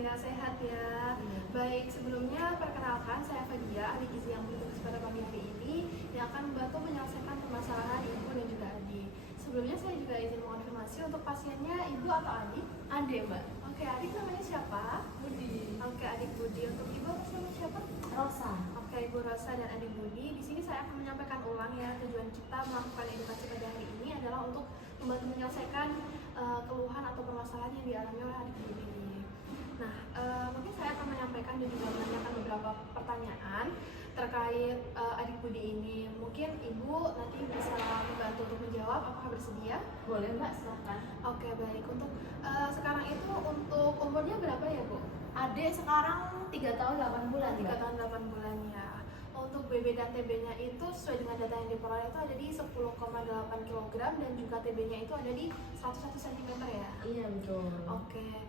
ya sehat ya. Baik, sebelumnya perkenalkan saya Fadia, adik gizi yang bertugas pada pagi hari ini yang akan membantu menyelesaikan permasalahan ibu dan juga adik. Sebelumnya saya juga izin mengonfirmasi untuk pasiennya ibu atau adik? Ada mbak. Oke, adik namanya siapa? Budi. Oke, adik Budi. Untuk ibu atas nama siapa? Rosa. Oke, Ibu Rosa dan adik Budi. Di sini saya akan menyampaikan ulang ya, tujuan kita melakukan edukasi pada hari ini adalah untuk membantu menyelesaikan keluhan atau permasalahan yang dialami oleh adik Budi ini. Nah, mungkin saya akan menyampaikan dan juga menanyakan beberapa pertanyaan terkait adik Budi ini. Mungkin Ibu nanti bisa membantu untuk menjawab. Apakah bersedia? Boleh mbak, silahkan. Oke, baik. Untuk sekarang itu untuk umurnya berapa ya, Bu? Adik sekarang 3 tahun 8 bulan 3 mbak. tahun 8 bulan ya. Untuk BB dan TB-nya itu sesuai dengan data yang diperoleh itu ada di 10,8 kg dan juga TB-nya itu ada di 101 cm ya? Iya betul. Oke.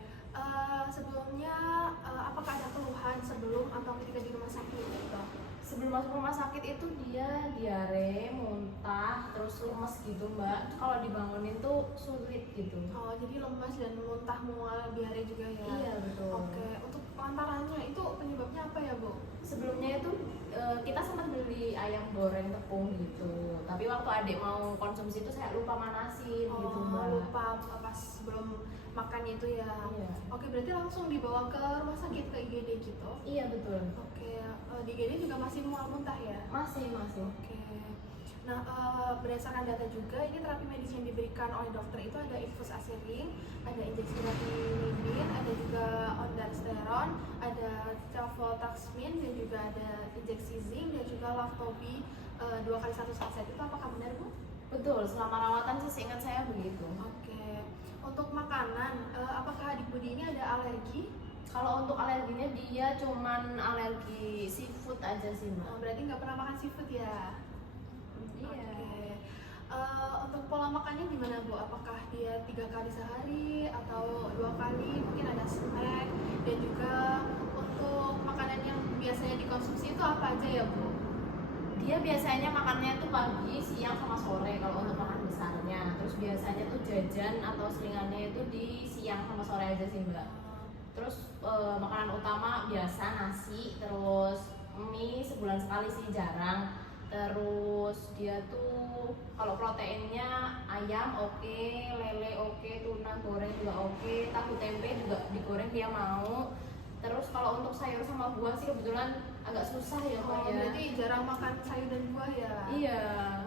Sebelumnya apakah ada keluhan sebelum atau ketika di rumah sakit gitu? Sebelum masuk rumah sakit itu dia diare, muntah, terus lemes gitu mbak. Kalau dibangunin tuh sulit gitu. Oh, jadi lemas dan muntah, mual, diare juga ya? Iya betul. Oke. Untuk pelantarannya itu penyebabnya apa ya, Bu? Sebelumnya itu kita sempat beli ayam goreng tepung gitu. Tapi waktu adik mau konsumsi itu saya lupa manasin gitu mbak. Lupa pas belum makan itu ya. Iya. Oke, berarti langsung dibawa ke rumah sakit ke IGD gitu. Iya betul. Oke, di IGD juga masih mual muntah ya? Masih. Oke. Nah, berdasarkan data juga, ini terapi medis yang diberikan oleh dokter itu ada infus aspirin, ada injeksi ranitidin, ada juga ondansetron, ada cefotaxime, dan juga ada injeksi zinc, dan juga laftobi 2 kali 1 saset. Itu apakah benar, Bu? Betul, selama rawatan sih seingat saya begitu. Oke. Untuk makanan, apakah adik Budi ini ada alergi? Kalau untuk alerginya dia cuman alergi seafood aja sih mbak. Berarti nggak pernah makan seafood ya? Iya. Oke. Untuk pola makannya gimana, Bu? Apakah dia 3 kali sehari atau 2 kali? Mungkin ada snack. Dan juga untuk makanan yang biasanya dikonsumsi itu apa aja ya, Bu? Dia biasanya makannya tuh pagi, siang, sama sore kalau untuk makan besarnya. Terus biasanya tuh jajan atau selingannya itu di siang sama sore aja sih mbak. Terus makanan utama biasa nasi, terus mie sebulan sekali sih jarang. Terus dia tuh kalau proteinnya ayam oke, lele oke, tuna goreng juga oke, tahu tempe juga digoreng dia mau. Terus kalau untuk sayur sama buah sih kebetulan agak susah ya mbak ya. Berarti jarang makan sayur dan buah ya? Iya.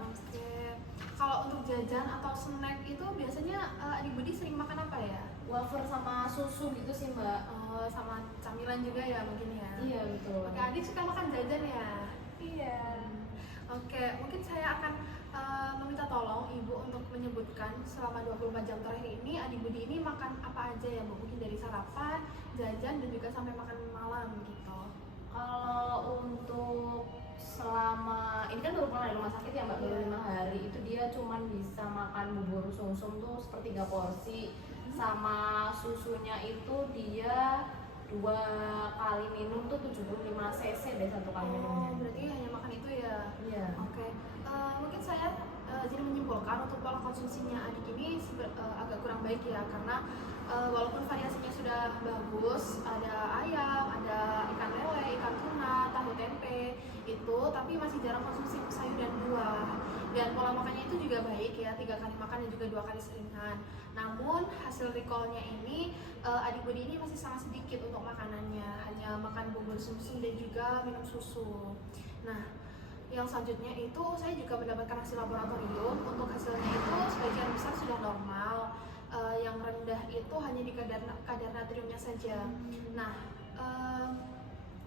Oke. Kalau untuk jajan atau snack itu biasanya adik Budi sering makan apa ya? Wafer sama susu gitu sih mbak. Sama camilan juga ya mungkin ya? Iya betul. Oke, adik suka makan jajan ya? Iya. Oke, mungkin saya akan meminta tolong Ibu untuk menyebutkan selama 24 jam terakhir ini adik Budi ini makan apa aja ya Bu? Mungkin dari sarapan, jajan, dan juga sampai makan malam gitu. Kalau untuk selama ini kan baru pulang dari rumah sakit ya mbak, baru 5 hari itu dia cuman bisa makan bubur sumsum tuh sepertiga porsi, sama susunya itu dia 2 kali minum tuh 75 cc deh 1 kali minumnya. Berarti hanya makan itu ya? Iya. Oke. Mungkin saya jadi menyimpulkan untuk pola konsumsinya adik ini agak kurang baik ya, karena walaupun variasinya sudah bagus, ada ayam, ada ikan lele, ikan tuna, tahu tempe itu, tapi masih jarang konsumsi sayur dan buah. Dan pola makannya itu juga baik ya, 3 kali makan dan juga 2 kali selingan. Namun hasil recallnya ini adik Budi ini masih sangat sedikit untuk makanannya, hanya makan bubur sumsum dan juga minum susu. Nah, yang selanjutnya itu saya juga mendapatkan hasil laboratorium. Untuk hasilnya itu sebagian besar sudah normal. Yang rendah itu hanya di kadar natriumnya saja. Nah,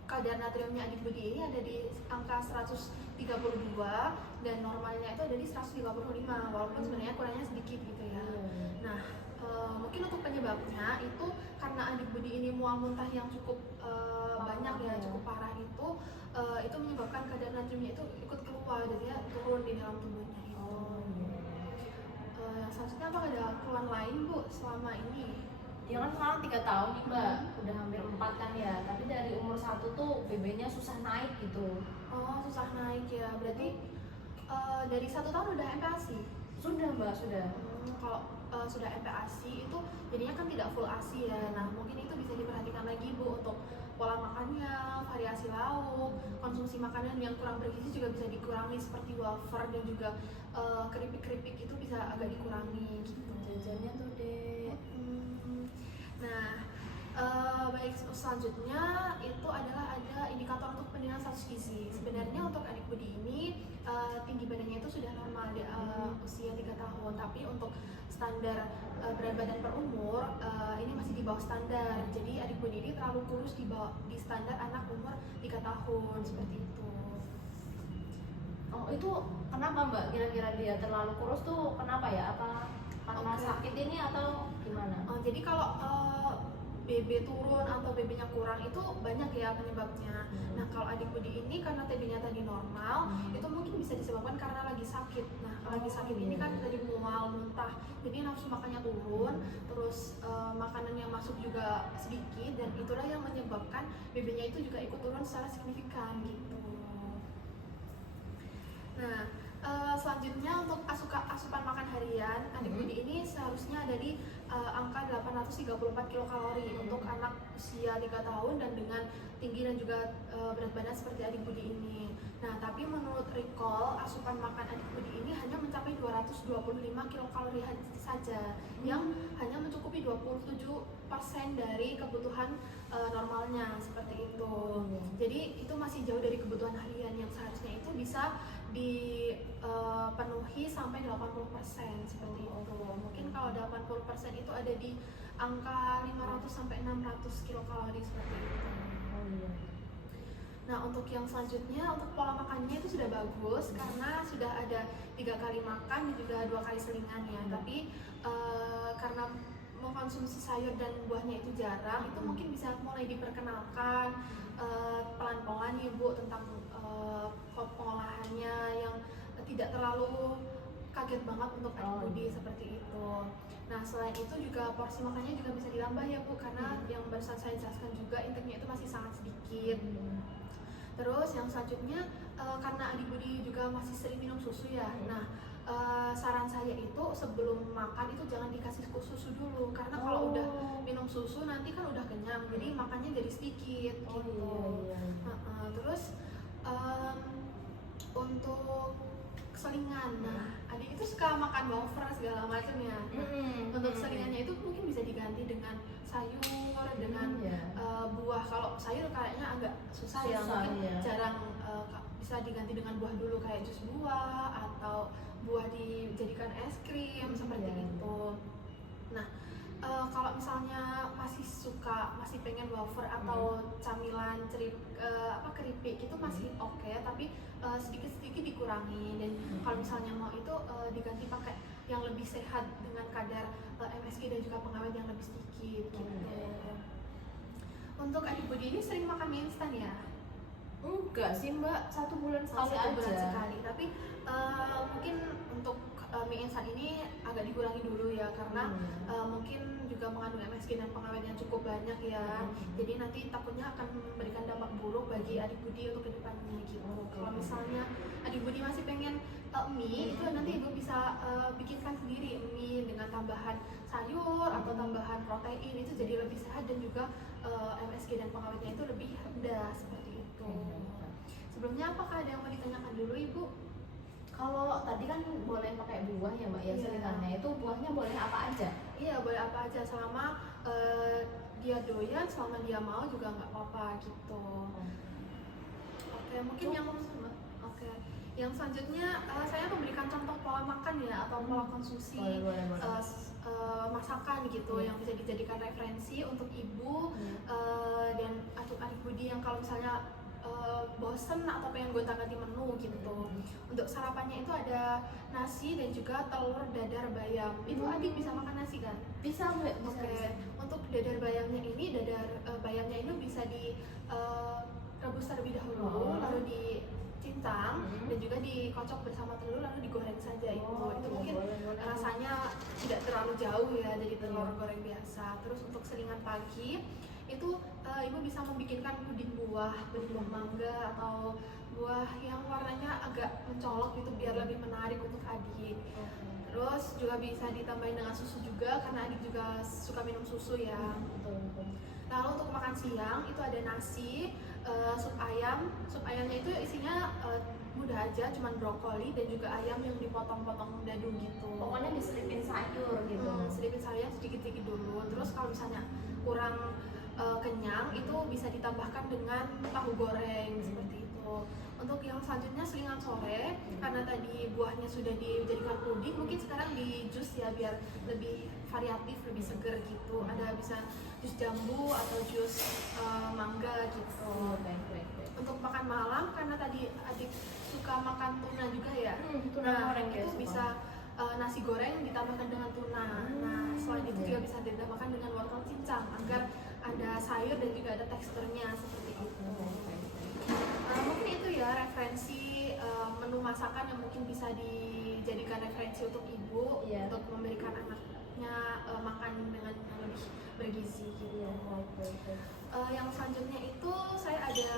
kadar natriumnya adik Budi ini ada di angka 132 dan normalnya itu ada di 155, walaupun sebenarnya kurangnya sedikit gitu ya. Nah, mungkin untuk penyebabnya itu karena adik Budi ini mual muntah yang cukup banyak ya, cukup parah itu menyebabkan kadar natriumnya itu ikut keluar, jadi ya turun di dalam tubuhnya itu. Yang selanjutnya apa ada keluhan lain Bu selama ini? Dia kan sekarang 3 tahun nih mbak, udah hampir 4 kan ya. Tapi dari umur 1 tuh BB-nya susah naik gitu. Susah naik ya, berarti dari 1 tahun udah MPASI? Sudah mbak, sudah. Kalau sudah MPASI itu jadinya kan tidak full ASI ya. Nah, mungkin itu bisa diperhatikan lagi pola makannya, variasi lauk, konsumsi makanan yang kurang bergizi juga bisa dikurangi seperti wafer dan juga keripik-keripik itu bisa agak dikurangi gitu. Jajannya tuh deh. Nah, baik selanjutnya itu adalah ada indikator untuk penilaian status gizi. Sebenarnya untuk adik Budi ini tinggi badannya itu sudah normal di usia 3 tahun, tapi untuk standar berat badan per umur ini masih di bawah standar. Jadi adik Budi ini terlalu kurus di standar anak umur 3 tahun seperti itu. Oh, itu kenapa Mbak kira-kira dia terlalu kurus tuh kenapa ya? Apa karena sakit ini atau gimana? Jadi kalau BB turun atau BB-nya kurang itu banyak ya penyebabnya. Nah, kalau adik Budi ini karena TB-nya tadi normal, itu mungkin bisa disebabkan karena lagi sakit. Nah, kalau lagi sakit ini kan tadi mual, muntah, jadi nafsu makannya turun, terus makanan yang masuk juga sedikit, dan itulah yang menyebabkan BB-nya itu juga ikut turun secara signifikan gitu. Nah, selanjutnya untuk asupan makan harian adik Budi ini seharusnya ada di angka 834 kilokalori untuk anak usia 3 tahun dan dengan tinggi dan juga berat badan seperti adik Budi ini. Nah, tapi menurut recall asupan makan adik Budi ini hanya mencapai 225 kilokalori saja, yang hanya mencukupi 27% dari kebutuhan normalnya seperti itu. Jadi itu masih jauh dari kebutuhan harian yang seharusnya itu bisa dipenuhi sampai 80% seperti itu. Mungkin kalau 80% itu ada di angka 500 sampai 600 kilokalori seperti itu. Nah, untuk yang selanjutnya, untuk pola makannya itu sudah bagus karena sudah ada 3 kali makan dan juga 2 kali selingan ya. Tapi karena mengkonsumsi sayur dan buahnya itu jarang, itu mungkin bisa mulai diperkenalkan pelan-pelan ya Bu tentang pengolahannya yang tidak terlalu kaget banget untuk adik Budi seperti itu. Nah, selain itu juga porsi makannya juga bisa ditambah ya Bu, karena yang barusan saya jelaskan juga inteknya itu masih sangat sedikit. Terus yang selanjutnya karena adik Budi juga masih sering minum susu ya. Nah, saran saya itu sebelum makan itu jangan dikasih susu dulu, karena kalau udah minum susu nanti kan udah kenyang, jadi makannya jadi sedikit gitu. Terus untuk selingan, nah adik itu suka makan wafer segala macam ya. Untuk selingannya itu mungkin bisa diganti dengan sayur, dengan buah. Kalau sayur kayaknya agak susah ya, mungkin jarang bisa diganti dengan buah dulu, kayak jus buah atau buah dijadikan es krim seperti itu. Nah, kalau misalnya masih pengen wafer atau camilan keripik itu masih oke, tapi sedikit-sedikit dikurangi. Dan kalau misalnya mau itu diganti pakai yang lebih sehat dengan kadar MSG dan juga pengawet yang lebih sedikit gitu. Untuk adik Budi ini sering makan mie instan ya? Enggak sih Mbak, 1 bulan sekali aja. 1 bulan sekali, tapi mungkin untuk mie instan ini agak dikurangi dulu ya, karena mungkin juga mengandung MSG dan pengawet yang cukup banyak ya. Jadi nanti takutnya akan memberikan dampak buruk bagi adik Budi untuk kedepannya gitu. Kalau misalnya adik Budi masih pengen mie, itu nanti ibu bisa bikinkan sendiri mie dengan tambahan sayur atau tambahan protein, itu jadi lebih sehat dan juga MSG dan pengawetnya itu lebih rendah seperti itu. Sebelumnya apakah ada yang mau ditanyakan dulu Ibu? Kalau tadi kan boleh pakai buah ya Mbak ya, selingannya itu buahnya boleh apa aja? Iya, boleh apa aja selama dia doyan, selama dia mau juga nggak apa-apa gitu. Oke, mungkin yang selanjutnya saya memberikan contoh pola makan ya, atau pola konsumsi masakan gitu yang bisa dijadikan referensi untuk ibu dan adik Budi yang kalau misalnya bosen atau pengen gonta-ganti menu gitu. Untuk sarapannya itu ada nasi dan juga telur dadar bayam. Itu adik bisa makan nasi kan? Bisa Mbak. Oke. Untuk dadar bayamnya ini, bayamnya ini bisa di rebus terlebih dahulu, lalu dicincang dan juga dikocok bersama telur lalu digoreng saja itu. Itu mungkin rasanya tidak terlalu jauh ya dari telur goreng biasa. Terus untuk selingan pagi itu ibu bisa membikinkan puding buah mangga atau buah yang warnanya agak mencolok gitu biar lebih menarik untuk adik. Terus juga bisa ditambahin dengan susu juga karena adik juga suka minum susu ya. Lalu untuk makan siang itu ada nasi, sup ayam. Sup ayamnya itu isinya mudah aja, cuman brokoli dan juga ayam yang dipotong-potong dadu gitu. Pokoknya diselipin sayur gitu. Selipin sayur sedikit-sedikit dulu. Terus kalau misalnya kurang kenyang itu bisa ditambahkan dengan tahu goreng seperti itu. Untuk yang selanjutnya selingan sore, karena tadi buahnya sudah dijadikan puding, mungkin sekarang di jus ya biar lebih variatif, lebih seger gitu. Ada bisa jus jambu atau jus mangga gitu. Oh, baik. Untuk makan malam, karena tadi adik suka makan tuna juga ya. Tuna goreng ya, itu suka. bisa nasi goreng ditambahkan dengan tuna. Nah, selain itu juga bisa ditambahkan dengan wortel cincang agar ada sayur dan juga ada teksturnya seperti itu. Mungkin itu ya referensi menu masakan yang mungkin bisa dijadikan referensi untuk ibu untuk memberikan anaknya makan dengan yang lebih bergizi gitu. Yang selanjutnya itu saya ada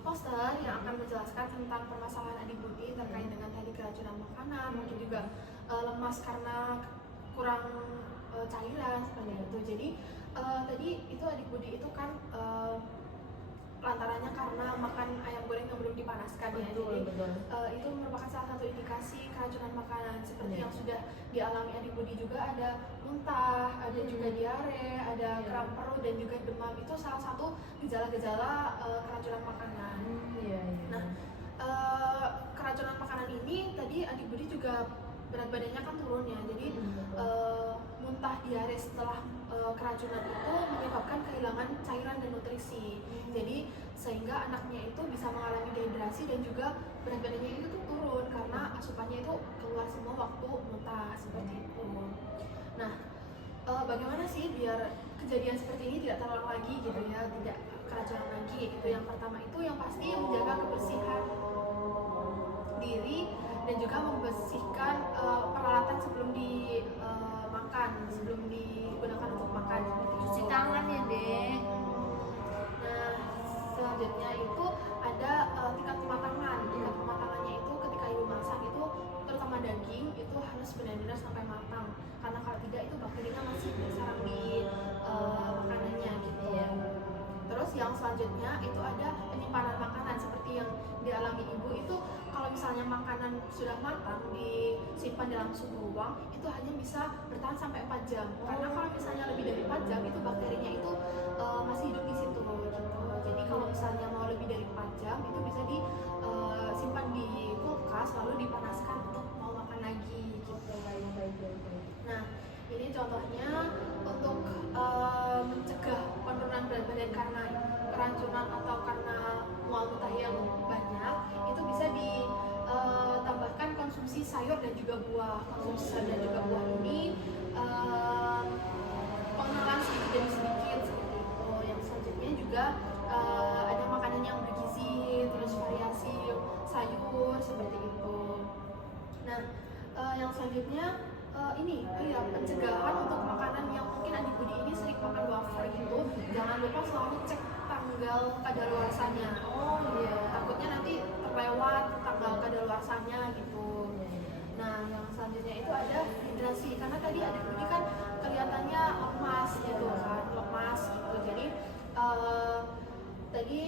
poster yang akan menjelaskan tentang permasalahan adik Budi terkait dengan tadi keracunan makanan, mungkin juga lemas karena kurang cairan seperti itu. Jadi tadi itu adik Budi itu kan lantarannya karena makan ayam goreng yang belum dipanaskan ya. Jadi itu merupakan salah satu indikasi keracunan makanan seperti yang sudah dialami adik Budi juga ada muntah, ada juga diare, ada kram perut dan juga demam. Itu salah satu gejala-gejala keracunan makanan. Nah, keracunan makanan ini tadi adik Budi juga berat badannya kan turun ya. Jadi muntah diare setelah keracunan itu menyebabkan kehilangan cairan dan nutrisi. Jadi sehingga anaknya itu bisa mengalami dehidrasi dan juga berat badannya itu tuh turun karena asupannya itu keluar semua waktu muntah seperti itu. Nah, bagaimana sih biar kejadian seperti ini tidak terulang lagi gitu ya, tidak keracunan lagi gitu. Yang pertama itu yang pasti menjaga kebersihan diri dan juga membersihkan peralatan sebelum dimakan, sebelum digunakan untuk makan seperti itu. Cuci tangan ya, Dek. Nah, selanjutnya itu ada tingkat kematangan. Tingkat kematangannya itu ketika ibu masak itu terutama daging itu harus benar-benar sampai matang. Karena kalau tidak itu bakterinya masih bersarang di makanannya gitu ya. Terus yang selanjutnya itu ada penyimpanan makanan seperti yang dialami ibu itu kalau misalnya makanan sudah matang disimpan dalam suhu ruang itu hanya bisa bertahan sampai 4 jam. Karena kalau misalnya lebih dari 4 jam itu bakterinya itu masih hidup di situ gitu. Jadi kalau misalnya mau lebih dari 4 jam itu bisa disimpan di kulkas lalu dipanaskan untuk mau makan lagi gitu. Nah, ini contohnya untuk mencegah penurunan berat badan karena keracunan atau karena mual muntah yang banyak itu bisa ditambahkan konsumsi sayur dan juga buah. Konsumsi sayur dan juga buah ini pengenalan sedikit demi sedikit seperti itu. Yang selanjutnya juga ada makanan yang bergizi, terus variasi sayur seperti itu. Nah, yang selanjutnya pencegahan untuk makanan yang mungkin adik Budi ini sering makan wafer gitu. Jangan lupa selalu cek tanggal kadaluarsanya. Takutnya nanti terlewat tanggal kadaluarsanya gitu. Nah, yang selanjutnya itu ada hidrasi. Karena tadi adik Budi kan kelihatannya lemas gitu kan, lemas gitu. Jadi tadi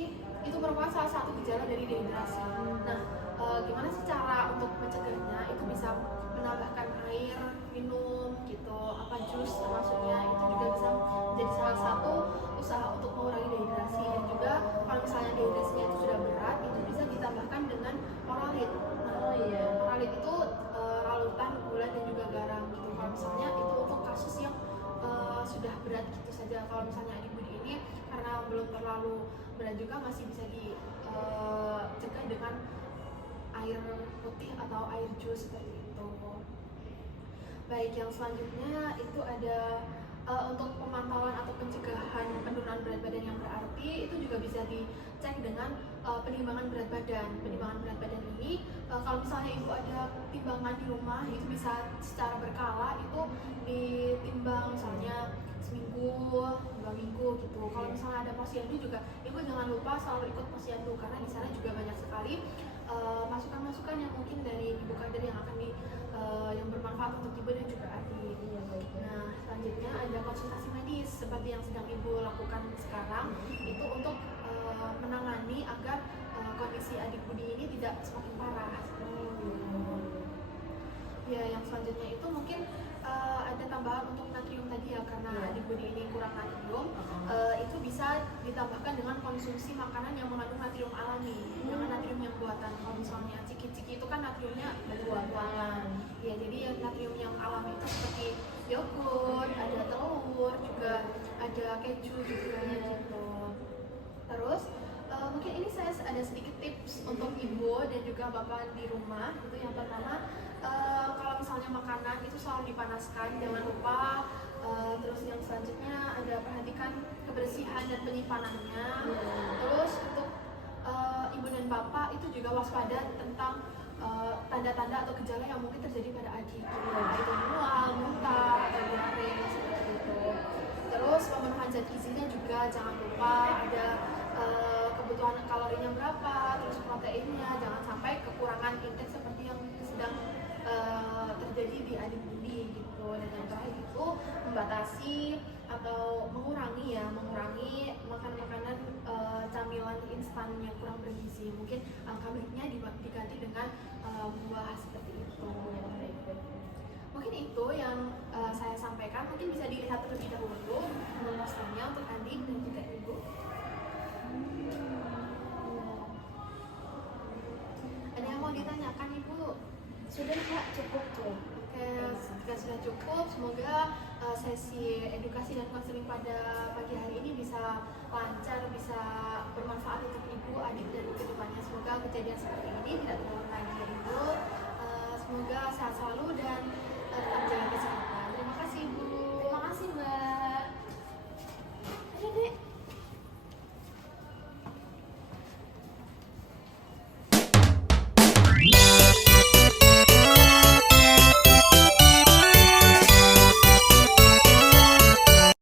itu merupakan salah satu gejala dari dehidrasi. Nah, gimana sih cara untuk mencegahnya? Itu bisa menambahkan air minum gitu, apa jus termasuknya itu juga bisa menjadi salah satu usaha untuk mengurangi dehidrasi. Dan juga kalau misalnya dehidrasinya itu sudah berat itu bisa ditambahkan dengan oralit. Nah, oralit itu larutan gula dan juga garam gitu. Kalau misalnya itu untuk kasus yang sudah berat gitu saja. Kalau misalnya adik Budi ini karena belum terlalu berat juga masih bisa dicegah dengan air putih atau air jus seperti itu. Baik, yang selanjutnya itu ada untuk pemantauan atau pencegahan penurunan berat badan yang berarti itu juga bisa dicek dengan penimbangan berat badan. Penimbangan berat badan ini kalau misalnya ibu ada timbangan di rumah itu bisa secara berkala itu ditimbang misalnya seminggu, 2 minggu gitu. Kalau misalnya ada posyandu juga ibu jangan lupa selalu ikut posyandu karena di sana juga banyak sekali masukan-masukan yang mungkin dari ibu kader yang akan yang bermanfaat untuk ibu dan juga adik. Iya, baik. Nah, selanjutnya ada konsultasi medis seperti yang sedang ibu lakukan sekarang, itu untuk menangani agar kondisi adik Budi ini tidak semakin parah. Ya, yang selanjutnya itu mungkin ada tambahan untuk natrium tadi ya, karena adik Budi ini kurang natrium. Itu bisa ditambahkan dengan konsumsi makanan yang mengandung natrium alami, jangan natrium yang buatan. Kalau misalnya ciki-ciki itu kan natriumnya dari buatan. Ya, jadi yang natrium yang alami itu seperti yogurt, ada telur, juga ada keju juga gitu. Terus mungkin ini saya ada sedikit tips untuk ibu dan juga bapak di rumah. Itu yang pertama, kalau misalnya makanan itu selalu dipanaskan, jangan lupa. Terus yang selanjutnya ada perhatikan kebersihan dan penyimpanannya. Terus untuk ibu dan bapak itu juga waspada tentang tanda-tanda atau gejala yang mungkin terjadi pada adik, itu mual, muntah, atau diare seperti itu. Terus pemenuhan zat gizinya juga jangan lupa, ada kebutuhan kalorinya berapa, terus proteinnya, jangan sampai kekurangan intake seperti yang sedang terjadi di adik Budi gitu. Dan yang terakhir itu membatasi atau mengurangi makan makanan camilan instan yang kurang bergizi. Mungkin angka baiknya diganti dengan buah seperti itu. Mungkin itu yang saya sampaikan. Mungkin bisa dilihat terlebih dahulu posternya untuk adik dan juga ibu. Ada yang mau ditanyakan ibu? Sudah Kak, cukup tuh. Oke, jika sudah cukup, semoga sesi edukasi dan konseling pada pagi hari ini bisa lancar, bisa bermanfaat untuk ibu, adik, dan kedepannya. Semoga kejadian seperti ini tidak terulang lagi ya ibu. Semoga sehat selalu dan tetap jaga